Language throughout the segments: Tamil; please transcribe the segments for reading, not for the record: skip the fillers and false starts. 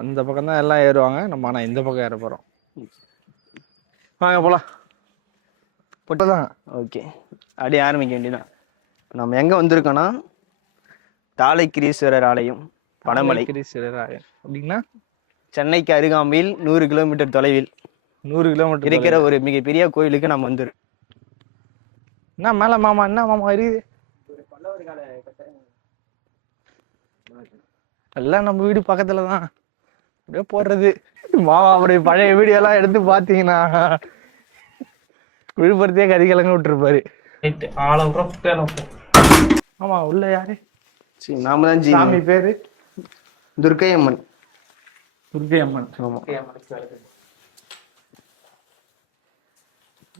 அந்த பக்கம் தான் எல்லாம் ஏறுவாங்க, நம்ம ஆனால் இந்த பக்கம் ஏற போகிறோம். வாங்க போகலாம். தான் ஓகே, அப்படியே ஆரம்பிக்க வேண்டியதான். நம்ம எங்கே வந்திருக்கோன்னா தாளைக்கிரீஸ்வரர் ஆலயம், பனமலை. கிரீஸ்வரர் ஆலயம் அப்படின்னா சென்னைக்கு அருகாமையில் 100 கிலோமீட்டர் தொலைவில் 100 கிலோமீட்டர் இருக்கிற ஒரு மிகப்பெரிய கோயிலுக்கு நம்ம வந்துடும். என்ன மேலே மாமா, என்ன மாமா இருக்குது? எல்லாம் நம்ம வீடு பக்கத்துல தான் அப்படியே போடுறது. மாமா அப்படி பழைய வீடியோ எல்லாம் எடுத்து பாத்தீங்கன்னா விழுப்புரத்தையே கறிக்கிழங்கு விட்டுருப்பாரு. ஆமா, உள்ள யாரு? நாம தான் சாமி பேரு துர்க்கை அம்மன். துர்க்கை அம்மன். ஆமா,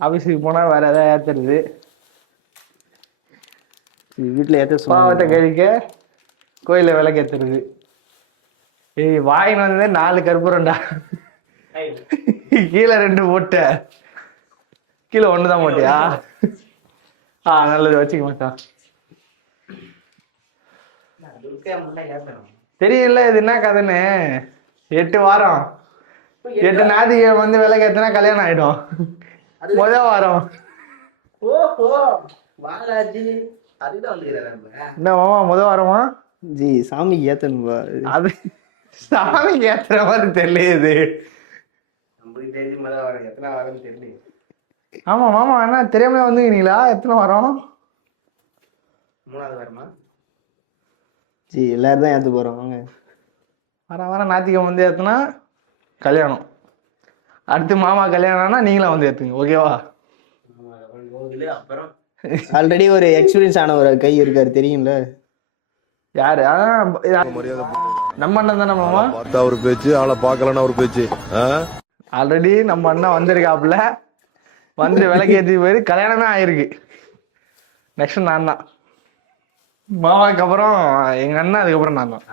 ஆபீஸுக்கு போனா வேற ஏதாவது ஏத்துறது, வீட்டுல ஏத்த பாவத்தை கழிக்க கோயில விளக்கு ஏத்துறது. ஏய், வாயின் வந்து 4 கற்பூரம்டா, கீழே 2 போட்ட, கீழே 1 தான் போட்டியா? நல்லது, வச்சுக்க மாட்டான். தெரியல இது என்ன கதைன்னு. 8 வாரம் 8 ஞாயிற்றுக்கிழமை வந்து விளக்கு ஏத்துனா கல்யாணம் ஆயிடும். முதல் வாரம் என்ன மாமா, முதல் வாரமா ஜி சாமிக்கு ஏத்தணும்பா. அது சாமிக்கு ஏத்துற மாதிரி தெரியல. ஆமா மாமா, என்ன தெரியாமலே வந்துக்கிறீங்களா? எத்தனை வாரம்? 3வது வாரமா ஜி? எல்லாரும் தான் ஏத்து போறோம். வாங்க, வாரம் ஞாயிற்றுக்கிழமை வந்து ஏத்துனா கல்யாணம். அடுத்து மாமா கல்யாணம்னா நீங்களும் வந்து ஏத்துங்க, ஓகேவா? ஆல்ரெடி ஒரு எக்ஸ்பீரியன்ஸ் ஆன ஒரு கை இருக்காரு, தெரியும்ல? யாரு? நம்ம அண்ணன் தானே மாமா. பார்த்தா ஒரு பேச்சு, ஆளை பார்க்கலன்னா ஒரு பேச்சு. ஆல்ரெடி நம்ம அண்ணன் வந்திருக்காப்புல, வந்து விளக்கு ஏற்றி போயிரு, கல்யாணமே ஆயிருக்கு. நெக்ஸ்ட் நான் தான் மாமாக்கு அப்புறம் எங்க அண்ணன், அதுக்கப்புறம் நான் தான்.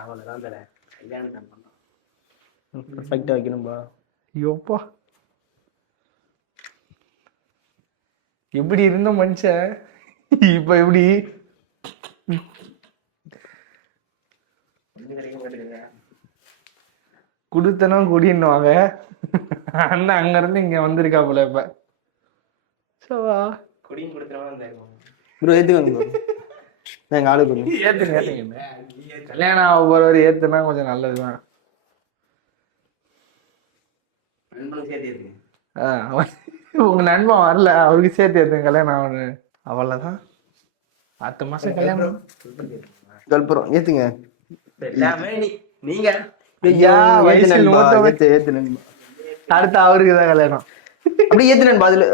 பர்ஃபெக்ட்டா வைக்கணும்பா. ஐயோப்பா, எப்படி இருந்த மனுஷன் இப்ப எப்படி? குடுத்தனும் குடின்னுவாங்க. அண்ணன் அங்க இருந்து இங்க வந்திருக்காப்புல இப்ப. சவா குடியும் கொடுத்தனவா ப்ரோ, ஏத்துங்க. நான் ஆளு பண்ணி ஏத்துங்க. கல்யாணம் ஆக போறவர் ஏத்துனா கொஞ்சம் நல்லதுதான். உங்க நண்பன் வரல, அவருக்கு சேர்த்து ஏத்துங்க. கல்யாணம் ஆகணும், அவ்வளவுதான். அடுத்த மாசம் கல்யாணம். கல்புரம் ஏத்துங்க. நீங்க அடுத்த அவருக்கு தான் கல்யாணம். அப்படி ஏத்து நண்பா. அதுல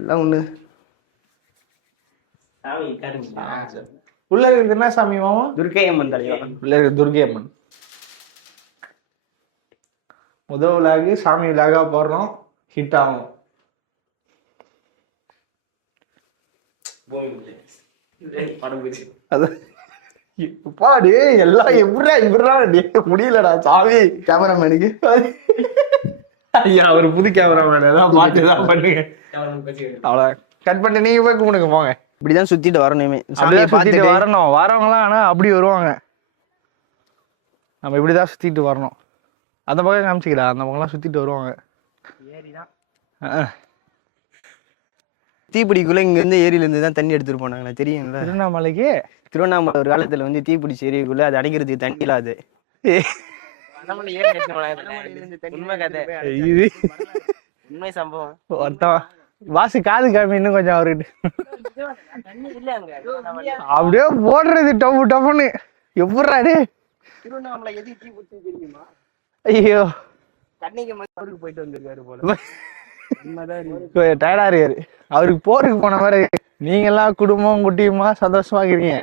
எல்லாம் ஒண்ணு. உள்ள இருக்கு என்ன சாமி மாமா? துர்க்கை அம்மன் தலைவா. உள்ள இருக்கு துர்க்கை அம்மன். முதல் விழாக்கு சாமி விழாக்கா போடுறோம், ஹிட் ஆகும். பாடு எல்லாம் எப்படா முடியலடா சாமி. கேமராமேனுக்கு ஐயா, ஒரு புது கேமராமேன் எல்லாம் பாட்டுதான் பண்ணுங்க. அவ்வளவு கட் பண்ணி நீங்க போய் கும்பிடுங்க போங்க. இப்படிதான் சுத்திட்டு வரணுமே, சுத்திட்டு வரணும். வரவங்களாம் ஆனா அப்படி வருவாங்க, நம்ம இப்படிதான் சுத்திட்டு வரணும். அந்த பக்கம் காமிச்சிக்கடா, அந்த பக்கம்லாம் சுத்திட்டு வருவாங்க. தீப்பிடிக்குள்ள இங்க இருந்து ஏரியில இருந்து தான் தண்ணி எடுத்துட்டு போனாங்க, தெரியுங்களா? திருவண்ணாமலைக்கு. திருவண்ணாமலை ஒரு காலத்துல வந்து தீப்பிடிச்சு ஏரிக்குள்ள அது அடைக்கிறதுக்கு தண்ணி இல்லாது. உண்மை சம்பவம். ஒருத்தன் வாசி காது காமி இன்னும் கொஞ்சம் அவர்கிட்ட அப்படியே போடுறது டப்பு டப்புன்னு. எப்படாடே திருவண்ணாமலை எது தீ பிடிச்சி தெரியுமா? ஐயோ, கண்ணிக்கு போயிட்டு வந்திருக்காரு போல. டயர்டா இருக்காரு, அவருக்கு போருக்கு போன மாதிரி. நீங்க எல்லாம் குடும்பம் குட்டியுமா சந்தோஷமா இருக்கிறீங்க.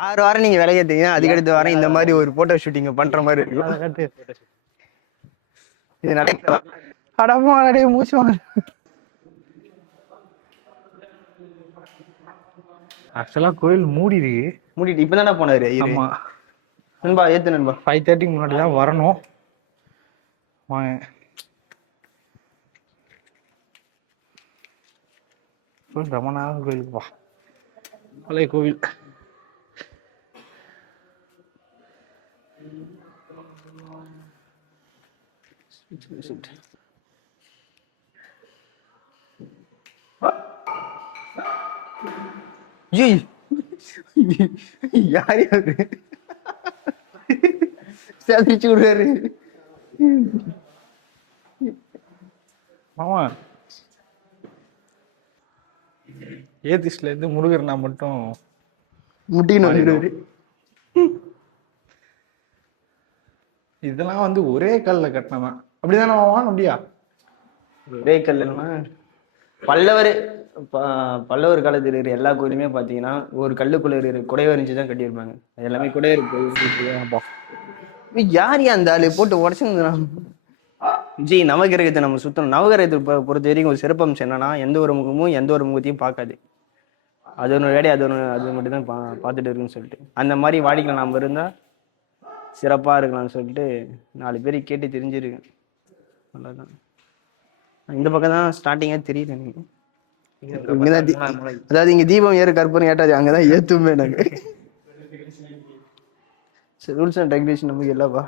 6 வாரம் நீங்க விளையாட்டீங்க, அதுக்கடுத்து வாரம் இந்த மாதிரி ஒரு போட்டோ ஷூட்டிங் பண்ற மாதிரி இருக்கு. இது நடக்க அடமா அடைய மூச்சு வாங்க. ஆக்சுவலா கோயில் மூடி இருக்கு. மூடிட்டு இப்பதானே போனாரு. ஆமா நண்பா, ஏத்து நண்பா. 5:30 முன்னாடி தான் வரணும். வாங்க. ரமணாத கோயிலுக்குப்பா, பழைய கோவில். ஜி யார் யாரு சேதிச்சு விடுறாரு. மாமா ஏதிஸ்ட்ல இருந்து முருகர்னா மட்டும் முட்டின்னு வந்துடுவாரு. இதெல்லாம் வந்து ஒரே கல்ல கட்டினதான் அப்படிதானே மாமா? அப்படியா? ஒரே கல்லுன்னா பல்லவர் காலத்தில் இருக்கிற எல்லா கோயிலுமே பார்த்தீங்கன்னா ஒரு கல்லுக்குள்ள இருக்கிற குடைவரிஞ்சு தான் கட்டியிருப்பாங்க. அது எல்லாமே குடைவரி. யார் அந்த ஆளு போட்டு உடச்சுங்கிறான். ஜி நவகிரகத்தை நம்ம சுத்தணும். நவகிரகத்தை பொறுத்த வரைக்கும் ஒரு சிறப்பம்சம் என்னன்னா, எந்த ஒரு முகமும் எந்த ஒரு முகத்தையும் பார்க்காது. அது ஒன்று வேடி, அது மட்டும் தான் பார்த்துட்டு இருக்குன்னு சொல்லிட்டு அந்த மாதிரி வாடிக்கை நாம் இருந்தால் சிறப்பாக இருக்கலாம்னு சொல்லிட்டு 4 பேர் கேட்டு தெரிஞ்சிருக்கேன். அவ்வளோதான். இந்த பக்கம் தான் ஸ்டார்டிங்காக தெரியுது எனக்கு. அதாவது இங்கே தீபம் ஏறு கற்பனை ஏட்டாது, அங்கே தான் ஏற்றுமே நாங்கள். சரி, ரூல்ஸ் அண்ட் ரெகுலேஷன் நமக்கு இல்லைப்பா.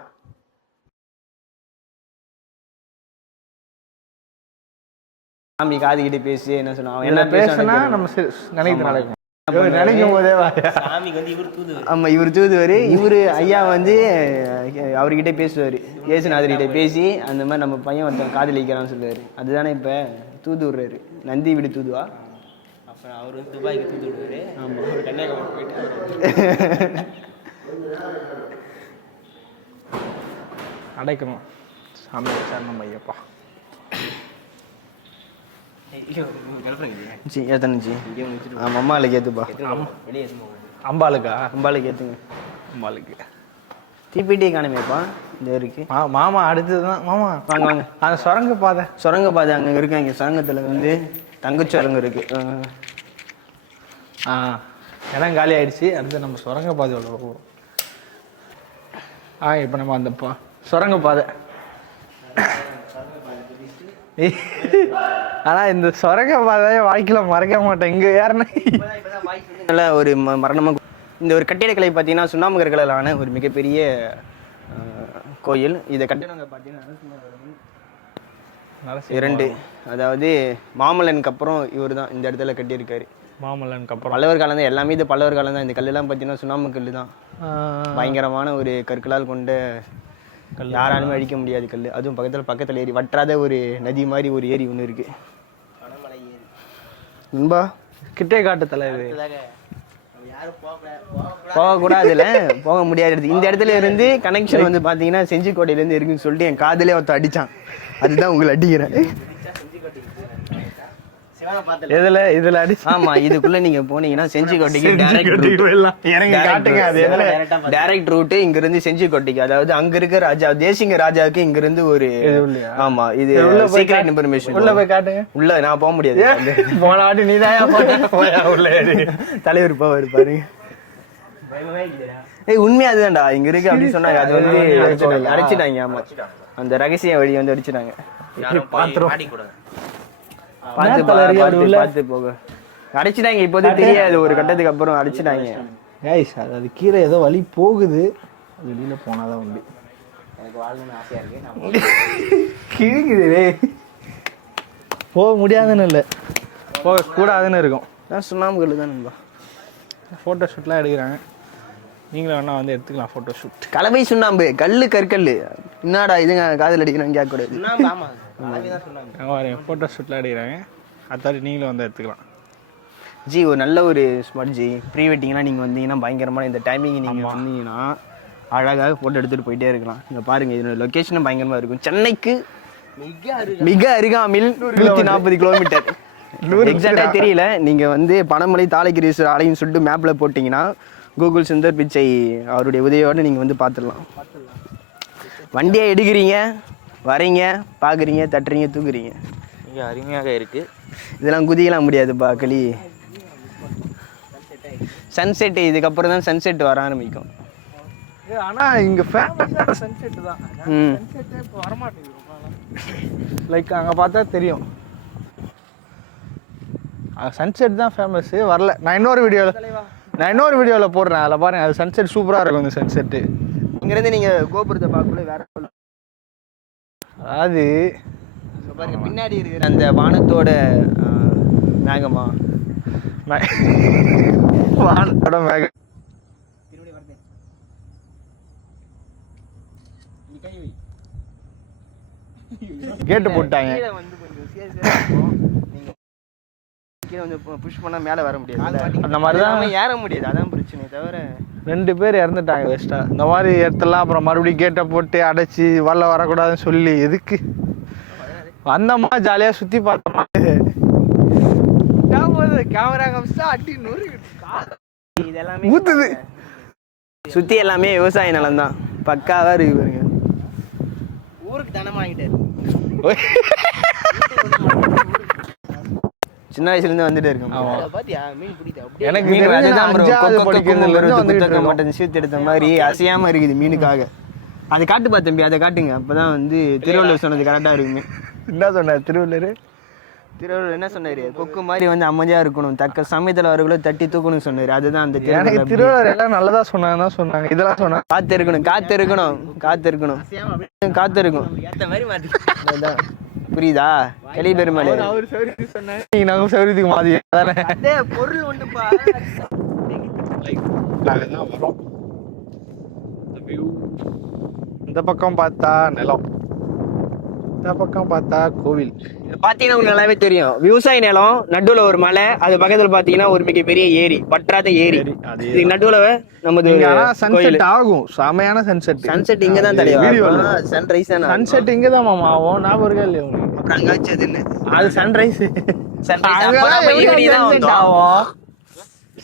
சாமி காதுகிட்ட பேசி என்ன சொன்னா என்ன பேசினா நம்ம நினைக்கிறது நினைக்கும் போதே ஆமா இவர் தூதுவாரு. இவரு ஐயா வந்து அவர்கிட்ட பேசுவாரு, ஏசுநாதர்கிட்ட பேசி அந்த மாதிரி நம்ம பையன் ஒருத்தன் காதலிக்கிறான்னு சொல்லுவாரு. அதுதானே இப்ப தூது விடுறாரு. நந்தி வீடு தூதுவா, அப்புறம் அவரு வந்து துபாய்க்கு தூது விடுவாரு. ஆமா, கன்னியாகுமரி போயிட்டு அடைக்கணும். சாமி சரணம் ஐயப்பா. G ஏத்தன G. ஆமா, அம்மாளுக்கு ஏத்துப்பா. அம்பாளுக்கா? அம்பாளுக்கு ஏத்துங்க. அம்பாளுக்கு தீப்பிட்டே காணுமேப்பா இந்த இருக்கு. மாமா அடுத்ததுதான் மாமா. வாங்க வாங்க. அந்த சுரங்க பாதை அங்க இருக்காங்க. சுரங்கத்துல வந்து தங்கச்சுரங்கம் இருக்கு. இடம் காலி ஆயிடுச்சு. அடுத்து நம்ம சுரங்க பாதையோட போவோம். இப்போ நம்ம அந்த சுரங்க பாதை. ஆனா இந்த சுரங்க பாதையை வாழ்க்கையில மறக்க மாட்டேன். இங்க நல்ல ஒரு மரணமா இந்த ஒரு கட்டிடக்கலை பார்த்தீங்கன்னா சுண்ணாம்பு கற்களாலான ஒரு மிகப்பெரிய கோயில். இதை கட்டிடங்க பார்த்தீங்கன்னா 2, அதாவது மாமல்லனுக்கு அப்புறம் இவர் தான் இந்த இடத்துல கட்டியிருக்காரு. மாமல்லனுக்கு அப்புறம் பல்லவர் காலம் தான். எல்லாமே இது பல்லவர் காலம் தான். இந்த கல்லெல்லாம் பார்த்தீங்கன்னா சுண்ணாம்பு கல் தான். பயங்கரமான ஒரு கற்களால் கொண்ட யாராலுமே அழிக்க முடியாது கல். அதுவும் பக்கத்தில் ஏரி, வற்றாத ஒரு நதி மாதிரி ஒரு ஏரி ஒன்று இருக்கு. நண்பா கிட்டே காட்டு தலைவர் போகக்கூடாதுல, போக முடியாது. இந்த இடத்துல இருந்து கனெக்ஷன் வந்து பார்த்தீங்கன்னா செஞ்சிக்கோட்டையிலேருந்து இருக்குன்னு சொல்லிட்டு என் காதலே ஒருத்த அடிச்சான். அதுதான் உங்களை அடிக்கிறேன். இதுல அடி. ஆமா, இதுக்குள்ள நீங்க போனீங்கன்னா செஞ்சிக்கோட்டைக்கு டைரக்ட் ரூட் இங்க இருந்து செஞ்சிக்கோட்டைக்கு. அதாவது அங்க இருக்க ராஜா தேசிங்க ராஜாவுக்கு இங்க இருந்து ஒரு ஆமா இது சீக்ரெட் இன்ஃபர்மேஷன். உள்ள போய் காட்டுங்க. உள்ள நான் போக முடியாது. போன வாட்டி நீதான் தலைவர் போவாரு பாருங்க. உண்மையா அதுதான்டா இங்க இருக்கு அப்படின்னு சொன்னாங்க. அது வந்து அடிச்சுட்டாங்க. ஆமா, அந்த ரகசிய வழி வந்து அடிச்சுட்டாங்க. பார்த்து போக அடிச்சுட்டாங்க. இப்போது தெரியாது, ஒரு கட்டத்துக்கு அப்புறம் அடிச்சுட்டாங்க. அது கீழே ஏதோ வழி போகுது, அது வெளியில போனாதான் உண்டு. எனக்கு வாழணும்னு ஆசையா இருக்கு. கிழிக்குது. போக முடியாதுன்னு இல்லை, போக கூடாதுன்னு இருக்கும். சுண்ணாம்பு கல்லு தான் நண்பா. ஃபோட்டோ ஷூட்லாம் எடுக்கிறாங்க. நீங்களும் வேணா வந்து எடுத்துக்கலாம் ஃபோட்டோ ஷூட். கலவை சுண்ணாம்பு கல்லு கற்கல். என்னடா இதுங்க காதல் அடிக்கணும் கேட்கக்கூடாது. ஃபோட்டோ ஷூட்லாம் எடுக்கிறாங்க. அதாடி நீங்களும் வந்து எடுத்துக்கலாம். ஜி ஒரு நல்ல ஒரு ஸ்மார்ட் ஜி ப்ரீ வெட்டிங்லாம் நீங்கள் வந்தீங்கன்னா பயங்கரமான இந்த டைமிங் நீங்கள் வந்தீங்கன்னா அழகாக ஃபோட்டோ எடுத்துகிட்டு போயிட்டே இருக்கலாம். இங்கே பாருங்கள், இதோட லொக்கேஷனும் பயங்கரமாக இருக்கும். சென்னைக்கு மிக அருகாமையில் 140 கிலோமீட்டர். எக்ஸாக்டாக தெரியல. நீங்கள் வந்து பனமலை தாளகிரீஸ்வரர் ஆலயம் சொல்லிட்டு மேப்பில் போட்டிங்கன்னா கூகுள் சுந்தர் பிச்சை அவருடைய உதவியோடு நீங்கள் வந்து பார்த்துடலாம். வண்டியை எடுக்கிறீங்க, வரீங்க, பார்க்குறீங்க, தட்டுறீங்க, தூக்குறீங்க. மிக அருமையாக இருக்குது. இதெல்லாம் குதிக்கலாம் முடியாதுப்பா களி. சன்செட்டு இதுக்கப்புறம் தான் சன்செட் வர ஆரம்பிக்கும். ஆனால் இங்கே ஃபேமஸான சன்செட்டு தான். சன்செட்டே இப்போ வரமாட்டேங்குது. லைக் அங்கே பார்த்தா தெரியும், சன்செட் தான் ஃபேமஸ்ஸு. வரல. நான் இன்னொரு வீடியோவில் போடுறேன். அதில் பாருங்கள், அது சன்செட் சூப்பராக இருக்கும். இந்த சன்செட்டு இங்கேருந்து நீங்கள் கோபுரத்தை பார்க்கல வேற அதாவது இங்க பாருங்க பின்னாடி இருக்கிற அந்த வானத்தோட மேகமா வானத்தோட மேக கேட்டு போட்டாங்க. கீழே வந்து கொஞ்சம் சேரும். நீங்க கீழே வந்து புஷ் பண்ணா மேல வர முடியாது. அந்த மாதிரிதான் ஏற முடியாது, அதான் பிரச்சனை தவிர. 2 பேர் இறந்துட்டாங்க வேஸ்டா. இந்த மாதிரி இடத்துலாம் அப்புறம் மறுபடியும் கேட்டை போட்டு அடைச்சி வரக்கூடாதுன்னு சொல்லி எதுக்கு வந்தம்மா ஜாலியாக சுற்றி பார்த்தோமா. கேமரா கம்சா அட்டி நூறு இதெல்லாமே ஊத்துது. சுத்தி எல்லாமே விவசாய நிலம் தான், பக்காவா இருக்கு பாருங்க. ஊருக்கு தனமாகிட்டாரு. சின்ன வயசுல இருந்து வந்துட்டே இருக்கேன். எனக்கு மட்டும் சீத்து எடுத்த மாதிரி அசையாம இருக்குது மீனுக்காக. அதை காட்டுப்பா தம்பி, அதை காட்டுங்க, அப்பதான் வந்து திருவள்ளுவர் சொன்னது கரெக்டா இருக்குமே. என்ன சொன்னார் திருவள்ளுவர்? திருவள்ளுவர் என்ன சொன்னாரு? கொக்கு மாதிரி வந்து அமைதியா இருக்கணும், தக்க சமயத்துல வரக்குள்ள தட்டி தூக்கணும் சொன்னாரு. அதுதான் அந்த திருவள்ளுவர் எல்லாம் நல்லதா சொன்னாங்க. இதெல்லாம் சொன்னாங்க. காத்து இருக்கணும், காத்து இருக்கணும், காத்து இருக்கணும், காத்து இருக்கும். புரியுதா? கலி பெருமாள் சௌரியத்துக்கு மாதிரி பொருள் ஒண்ணுப்பா. இந்த பக்கம் பார்த்தா நிலம், இந்த பக்கம் பார்த்தா கோவில். பாத்தீங்கன்னா உங்களுக்கு நல்லாவே தெரியும், விவசாய நிலம், நடுவுல ஒரு மலை, அது பக்கத்துல பாத்தீங்கன்னா ஒரு மிகப்பெரிய ஏரி, பற்றாத ஏரி. இதுக்கு நடுவுல நமது சன்செட் ஆகும். செமையான சன்செட். சன்செட் இங்கதான் தெரியும். சன்ரைஸ் தான். சன்செட் இங்கதான் மாமா ஆகும். ஞாபகம் இருக்கா இல்லையா உங்களுக்கு? அப்புறம் அங்க வச்சது என்ன? அது சன்ரைஸ்.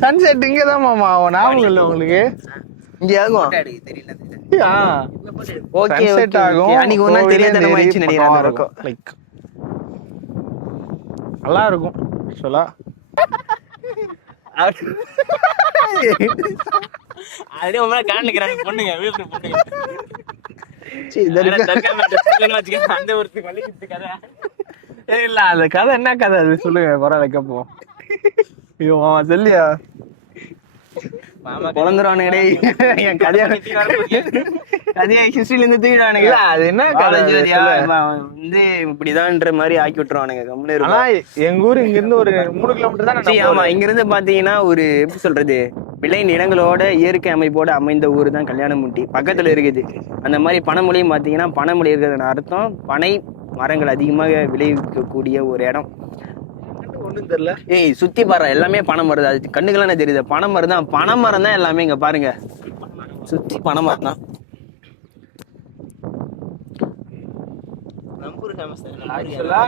சன்செட் இங்கதான் மாமா ஆகும். ஞாபகம் இல்லை உங்களுக்கு? இங்க ஆகும். தெரியல. ஓகே சன்செட் ஆகும். அன்னைக்கு ஒரு நாள் தெரியாதனமா ஆயிடுச்சு நினைக்கிறேன். லைக் நல்லா இருக்கும் ஆக்சுவலா. அதே உங்களை காணிக்கிறாங்க பொண்ணுங்க வீட்டு பொண்ணுங்க. அந்த ஒருத்தர் வலிக்கிட்டு கதை இல்ல அந்த கதை என்ன கதை அது சொல்லுங்க. பரவாயில்ல கேப்போம். ஐயோ மாமா சொல்லியா குழந்தைறானுங்களே என் கதையை ஹிஸ்டரியில இருந்து தூக்கிடுவானுங்க. அது என்ன கதை வந்து இப்படிதான்ற மாதிரி ஆக்கி விட்டுருவானுங்க. ஆனா எங்க ஊர் இங்க இருந்து ஒரு 3 கிலோமீட்டர் தான். ஆமா, இங்க இருந்து பாத்தீங்கன்னா ஒரு எப்படி சொல்றது, விளை நிலங்களோட இயற்கை அமைப்போட அமைந்த ஊர் தான் கல்யாணமுட்டி. பக்கத்துல இருக்குது. அந்த மாதிரி பனைமொழியும் பாத்தீங்கன்னா, பனைமொழி இருக்கிறது அர்த்தம் பனை மரங்கள் அதிகமாக விளைவிக்கக்கூடிய ஒரு இடம். ஒண்ணும் தெரியல. ஏய் சுத்தி பாரு, எல்லாமே பனை மரம் தான். அது கண்ணுக்கெல்லாம் என்ன தெரியுது? பனை மரம் தான், பனை மரம் தான் எல்லாமே. இங்க பாருங்க, சுத்தி பனை மரம் தான்.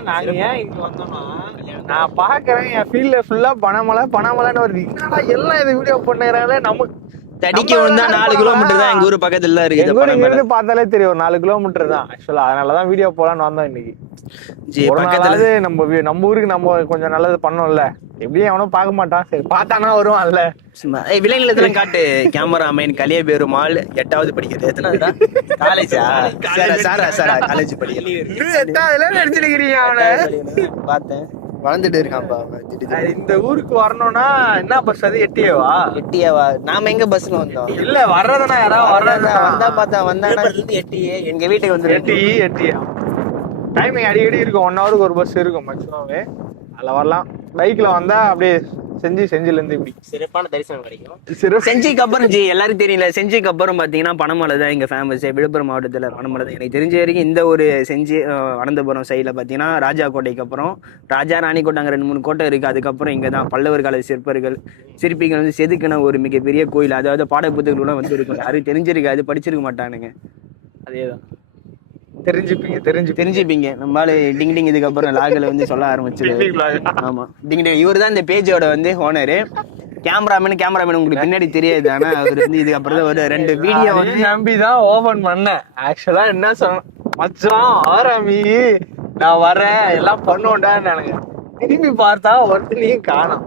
நாங்க ஏன் இங்க வந்தோம்னா, நான் பாக்குறேன் என் ஃபீல்ட்ல ஃபுல்லா பனைமலைன்னு வருது. என்னடா எல்லாம் இந்த வீடியோ பண்ணுறாங்களே. நமக்கு தடிக்க விழுந்தா 4 கிலோமீட்டர் தான் எங்க ஊர் பக்கத்துல தான் இருக்குது. இங்க இருந்து பார்த்தாலே தெரியும், ஒரு 4 கிலோமீட்டர் தான் ஆக்சுவலா. அதனாலதான் வீடியோ போலான்னு வந்தோம் இன்னைக்கு. நம்ம ஊருக்கு நம்ம கொஞ்சம் நல்லது பண்ணோம்ல. எப்படியும் எவனும் பார்க்க மாட்டான், சரி பார்த்தானா வருவான்ல. விலங்குல காட்டு கேமராமேன் கலிய பெருமாள் 8வது படிக்கிறது. எத்தனாவதுடா? காலேஜா? சாரா காலேஜ் படிக்கிறேன். 8வதுல நடிச்சிருக்கிறீங்க அவனை பார்த்தேன். வளர்ந்துட்டு இருக்கான்ப்பா. இந்த ஊருக்கு வரணும்னா என்ன பஸ்? அது எட்டியவா? நாம எங்க பஸ்ல வந்தோம்? இல்ல வர்றதுனா யாராவது வந்தா எட்டியே எங்க வீட்டுக்கு வந்து எட்டியா டைமிங் அடிக்கடி இருக்கும். 1 ஹவருக்கு ஒரு பஸ் இருக்கும் மேக்ஸிமம். அதுல வரலாம். பைக்ல வந்தா அப்படியே செஞ்சில இருந்து இப்படி சிறப்பான தரிசனம் கிடைக்கும். செஞ்சிக்கு அப்புறம் எல்லாரும் தெரியல, செஞ்சிக்கு அப்புறம் பாத்தீங்கன்னா பனைமலை தான் இங்க ஃபேமஸ். விழுப்புரம் மாவட்டத்துல பனைமலை தான் எனக்கு தெரிஞ்ச வரைக்கும். இந்த ஒரு செஞ்சி அனந்தபுரம் சைட்ல பாத்தீங்கன்னா ராஜா கோட்டைக்கு அப்புறம் ராஜா ராணி கோட்டை, அங்க 2-3 கோட்டை இருக்கு. அதுக்கப்புறம் இங்கதான் பல்லவர் கால சிற்பிகள் வந்து செதுக்கின ஒரு மிகப்பெரிய கோயில். அதாவது பாட புத்தகங்கள்லாம் வந்து இருக்கும். யாரும் தெரிஞ்சிருக்காது, படிச்சிருக்க மாட்டானுங்க. அதேதான் தெரிஞ்சுப்பீங்க. நம்மளால டிங் டிங் இதுக்கு அப்புறம் லாகல வந்து சொல்ல ஆரம்பிச்சிருக்காரு. ஆமா, டிங் டிங். இவர் தான் இந்த பேஜோட வந்து ஓனரு. கேமராமேன் உங்களுக்கு பின்னாடி தெரியாது. ஆனா அவர் வந்து இதுக்கு அப்புறம் ஒரு 2 வீடியோ வந்து நம்பிதான் ஓபன் பண்ணேன். ஆக்சுவலா என்ன சொன்ன மச்சான் ஆராமி நான் வரேன் எல்லாம் பண்ணுவோம்டா. எனக்கு திரும்பி பார்த்தா ஒருத்தனையும் காணோம்.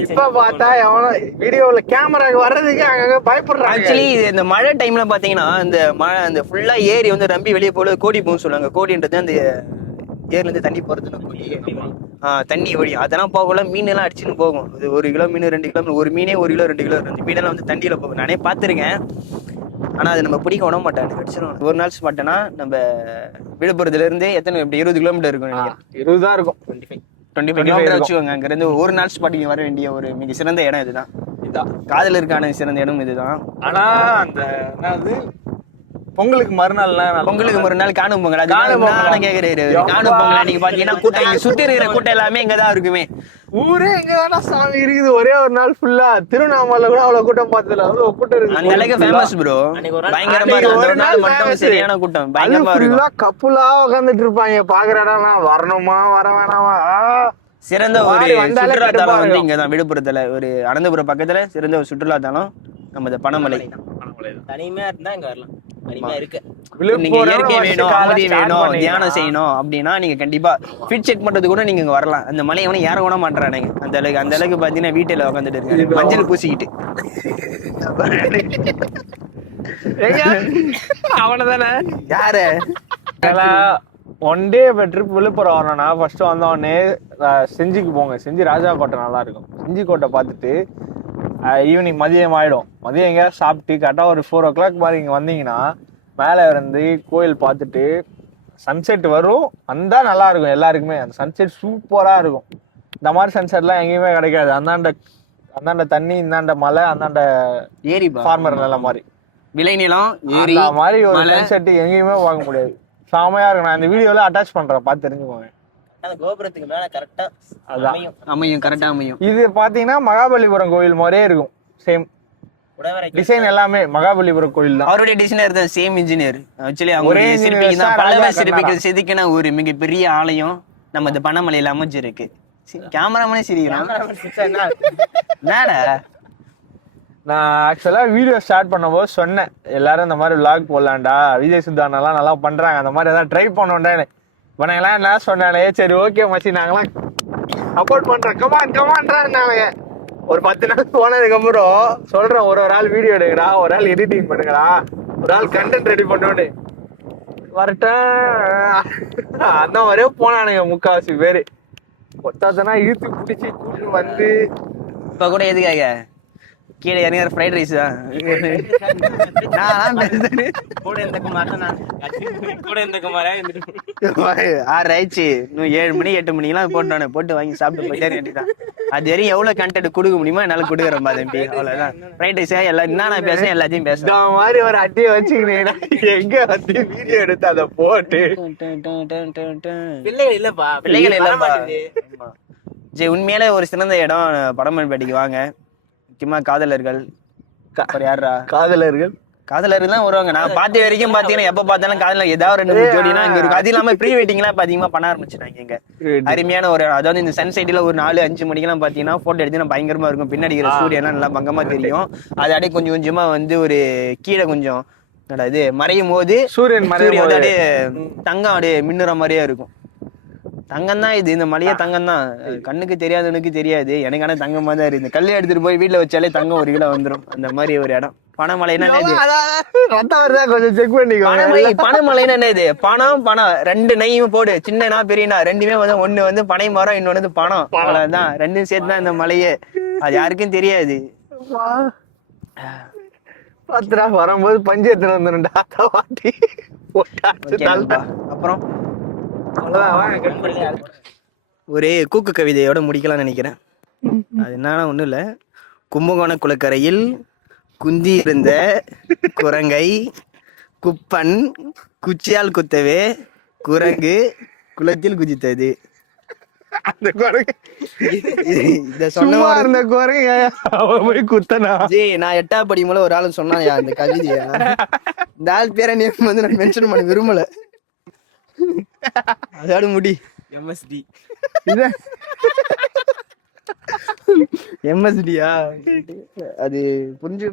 இப்ப பார்த்தா எவனோ வீடியோல கேமராக்கு வர்றதுக்கு அங்க பயப்படுறாங்க. ஆக்சுவலி இந்த மழை டைம்ல பாத்தீங்கன்னா இந்த மழை அந்த ஃபுல்லா ஏரி வந்து ரம்பி வெளியே போல கோடி போகும் சொல்லுவாங்க. கோடின்றது அந்த ஏர்ல இருந்து தண்ணி போறதுன்னு கோழி. தண்ணி வழி அதெல்லாம் போகல மீன் எல்லாம் அடிச்சுன்னு போகும். அது 1 கிலோ மீன் 2 கிலோ ஒரு மீனே 1 கிலோ 2 கிலோ அந்த மீனெல்லாம் வந்து தண்ணியில போகும். நானே பார்த்துருக்கேன். ஆனா அது நம்ம பிடிக்க விட மாட்டேன், அடிச்சிடும். ஒரு நாள் ஸ்பாட்னா நம்ம விழுப்புரத்துல இருந்து எத்தனை இப்படி 20 கிலோமீட்டர் இருக்கும் நினைக்கிறேன். 20 தான் இருக்கும். 25 கிலோமீட்டர் வச்சுக்கோங்க. அங்க இருந்து ஒரு நாள் ஸ்பாட்டுக்கு வர வேண்டிய ஒரு மிக சிறந்த இடம் இதுதான். காதலருக்கான சிறந்த இடம் இதுதான். ஆனா அந்த என்னது பொங்கலுக்கு மறுநாள் காணும் பொங்கல். கேக்குறாரு காணும் பொங்கல் நீங்க பாத்தீங்கன்னா கூட்டம் இங்க சுத்தி இருக்கிற கூட்டம் எல்லாமே இங்கதான் இருக்குமே. ஊரே எங்கதானா சாமி இருக்குது. ஒரே ஒரு நாள் ஃபுல்லா திருவண்ணாமலை கூட அவ்வளவு கூட்டம் பார்த்ததுல அவ்வளவு கூட்டம் இருக்கு. அந்த அளவுக்கு ஃபேமஸ் ப்ரோ. பயங்கரமா ஒரு நாள் மட்டும் சரியான கூட்டம் பயங்கரமா இருக்கும். கப்புலா உட்காந்துட்டு இருப்பாங்க. பாக்குற இடம்லாம் வரணுமா வர வேணாமா. சிறந்த ஒரு சுற்றுலாத்தலம் வந்து இங்கதான் விழுப்புரத்துல ஒரு அனந்தபுரம் பக்கத்துல சிறந்த ஒரு சுற்றுலாத்தலம் நம்ம பனமலை. தனிமையா இருந்தா இங்க வரலாம். தனிமையா இருக்கு. நீங்க இயற்கை வேணும், அமைதி வேணும், தியானம் செய்யணும் அப்படின்னா நீங்க கண்டிப்பா ஃபிட் செக் பண்றது கூட நீங்க வரலாம். அந்த மலையை எவனும் ஏற கூட மாட்டானுங்க. அந்த அளவுக்கு பாத்தீங்கன்னா வீட்டுல உட்காந்துட்டு இருக்காங்க மஞ்சள் பூசிக்கிட்டு. அவனதானே யாரு ஒன் டே ட்ரிப் விழுப்புரம் வரணும்னா ஃபர்ஸ்ட் வந்தோடனே செஞ்சிக்கு போங்க. செஞ்சி ராஜா கோட்டை நல்லா இருக்கும். செஞ்சி கோட்டை பார்த்துட்டு ஈவினிங் மதியம் ஆயிடும். மதியம் எங்கேயாவது சாப்பிட்டு கரெக்டாக ஒரு 4 o'clock மாதிரி இங்கே வந்தீங்கன்னா மேலே இருந்து கோயில் பார்த்துட்டு சன்செட் வரும். வந்தால் நல்லா இருக்கும் எல்லாருக்குமே. அந்த சன்செட் சூப்பராக இருக்கும். இந்த மாதிரி சன்செட்லாம் எங்கேயுமே கிடைக்காது. அந்தாண்ட தண்ணி, இந்தாண்ட மலை, அந்தாண்ட ஏரி ஃபார்மர் நிலம் மாதிரி விளைநிலம் ஏரி மாதிரி ஒரு சன்செட் எங்கேயுமே பார்க்க முடியாது. செமையா இருக்கும். நான் இந்த வீடியோல அட்டாச் பண்றேன், பார்த்து தெரிஞ்சுக்கோங்க. அந்த கோபுரத்துக்கு மேல கரெக்டா அமையும் கரெக்டா அமையும். இது பாத்தீங்கன்னா மகாபலிபுரம் கோயில் மாதிரியே இருக்கும். சேம் டிசைன் எல்லாமே மகாபலிபுரம் கோயில் தான். அவருடைய டிசைனர் தான், சேம் இன்ஜினியர். ஆக்சுவலி அவங்க சிற்பிக்கு தான் பல்லவ சிற்பிகள் செதுக்கின ஒரு மிகப்பெரிய ஆலயம் நம்ம இந்த பனமலையில அமைஞ்சிருக்கு. கேமராமனே சிரிக்கிறான். என்னடா நான் ஆக்சுவலா வீடியோ ஸ்டார்ட் பண்ணும்போது சொன்னேன் எல்லாரும் இந்த மாதிரி விளாக் போடலாம்டா, விஜய் சித்தானெல்லாம் நல்லா பண்றாங்க, அந்த மாதிரி ஏதாவது ட்ரை பண்ணோம்டான்னு. இவனுங்கெல்லாம் என்ன சொன்னானே, சரி ஓகே மச்சி நாங்களாம் சப்போர்ட் பண்றோம், கமான்றாங்க. ஒரு 10 நாள் போனதுக்கு அப்புறம் சொல்றேன், ஒரு ஆள் வீடியோ எடுங்கடா, ஒரு ஆள் எடிட்டிங் பண்ணுங்கடா, ஒரு ஆள் கண்டென்ட் ரெடி பண்ணோன்னு வரட்டேன். அந்த மாதிரியே போனானுங்க முக்காவாசி பேரு. ஒத்தாத்தனா இழுத்து பிடிச்சி கூட்டு வந்து இப்ப கூட எதுக்காக கீழே இறங்குற ஃப்ரைட் ரைஸ் தான். கூட இந்த குமாரா 6 ஆயிடுச்சு. இன்னும் 7 மணி 8 மணிக்கெல்லாம் போட்டு வாங்கி சாப்பிட்டு போயிட்டே வேண்டியதான். அது வரையும் எவ்வளவு கண்டென்ட் கொடுக்க முடியுமோ என்னால கொடுக்குறேன் தம்பி. அவ்வளவுதான். ஃப்ரைட் ரைஸ் எல்லாம் நான் பேசுறேன், எல்லாத்தையும் பேசுறேன். மாதிரி ஒரு அட்டியை வச்சுக்கிறீங்கன்னா எங்க வந்து வீடியோ எடுத்து அதை போட்டு பிள்ளைகள் இல்லப்பா. சரி, உண்மையில ஒரு சிறந்த இடம் படமன்பேட்டைக்கு வாங்க. முக்கியமா காதலர்கள் தான் வருவாங்க. நான் பார்த்த வரைக்கும் பாத்தீங்கன்னா எப்ப பார்த்தாலும் காதலர் ஏதாவது 2 ஜோடினா இங்க இருக்கும். அது இல்லாம ப்ரீ வெட்டிங் எல்லாம் பாத்தீங்கன்னா பண்ண ஆரம்பிச்சிட்டாங்க இங்க. அருமையான ஒரு, அதாவது இந்த சன்செட்ல ஒரு 4-5 மணிக்கெல்லாம் பாத்தீங்கன்னா போட்டோ எடுத்து பயங்கரமா இருக்கும். பின்னாடி சூரியன் நல்லா பங்கமா தெரியும். அது அப்படியே கொஞ்சம் கொஞ்சமா வந்து ஒரு கீழே கொஞ்சம் இது மறையும் போது சூரியன் அப்படியே தங்கம் அப்படியே மின்னுற மாதிரியே இருக்கும். தங்கம் தான் இது, இந்த மலையே தங்கம் தான். கண்ணுக்கு தெரியாதவனுக்கு தெரியாது, எனக்கு ஆனா தங்கமா தான் இருக்கு. இந்த கல்லை எடுத்துட்டு போய் வீட்டுல வச்சாலே தங்கம் 1 கிலோ வந்துடும். அந்த மாதிரி ஒரு இடம் பனமலைன்னா கொஞ்சம் செக் பண்ணி. பனமலைன்னா என்னது? பணம் 2 நெய்யும் போடு, சின்னனா பெரியனா ரெண்டுமே வந்து, ஒண்ணு வந்து பனை மரம், இன்னொன்னு வந்து பணம். அவ்வளவுதான், 2 சேர்த்து தான் இந்த மலையே. அது யாருக்கும் தெரியாது. வரும்போது பஞ்சத்துல வந்துருண்டா வாட்டி. அப்புறம் ஒரு கூக்கு கவிதையோட முடிக்கலாம்னு நினைக்கிறேன். அது என்னன்னா ஒண்ணும் இல்ல. கும்பகோண குளக்கரையில் குந்தி இருந்த குரங்கை குப்பன் குச்சியால் குத்தவே குரங்கு குளத்தில் குதித்தது. அந்த குரங்கு இருந்த குரங்கு போய் குத்தனா. நான் 8ஆம் படிக்கும்போது ஒரு ஆள் சொன்னாயா இந்த கவிதையா. இந்த ஆள் பேரை வந்து நான் மென்ஷன் பண்ண விரும்பல. அதோட முடி எம்எஸ்டியா அது புரிஞ்சு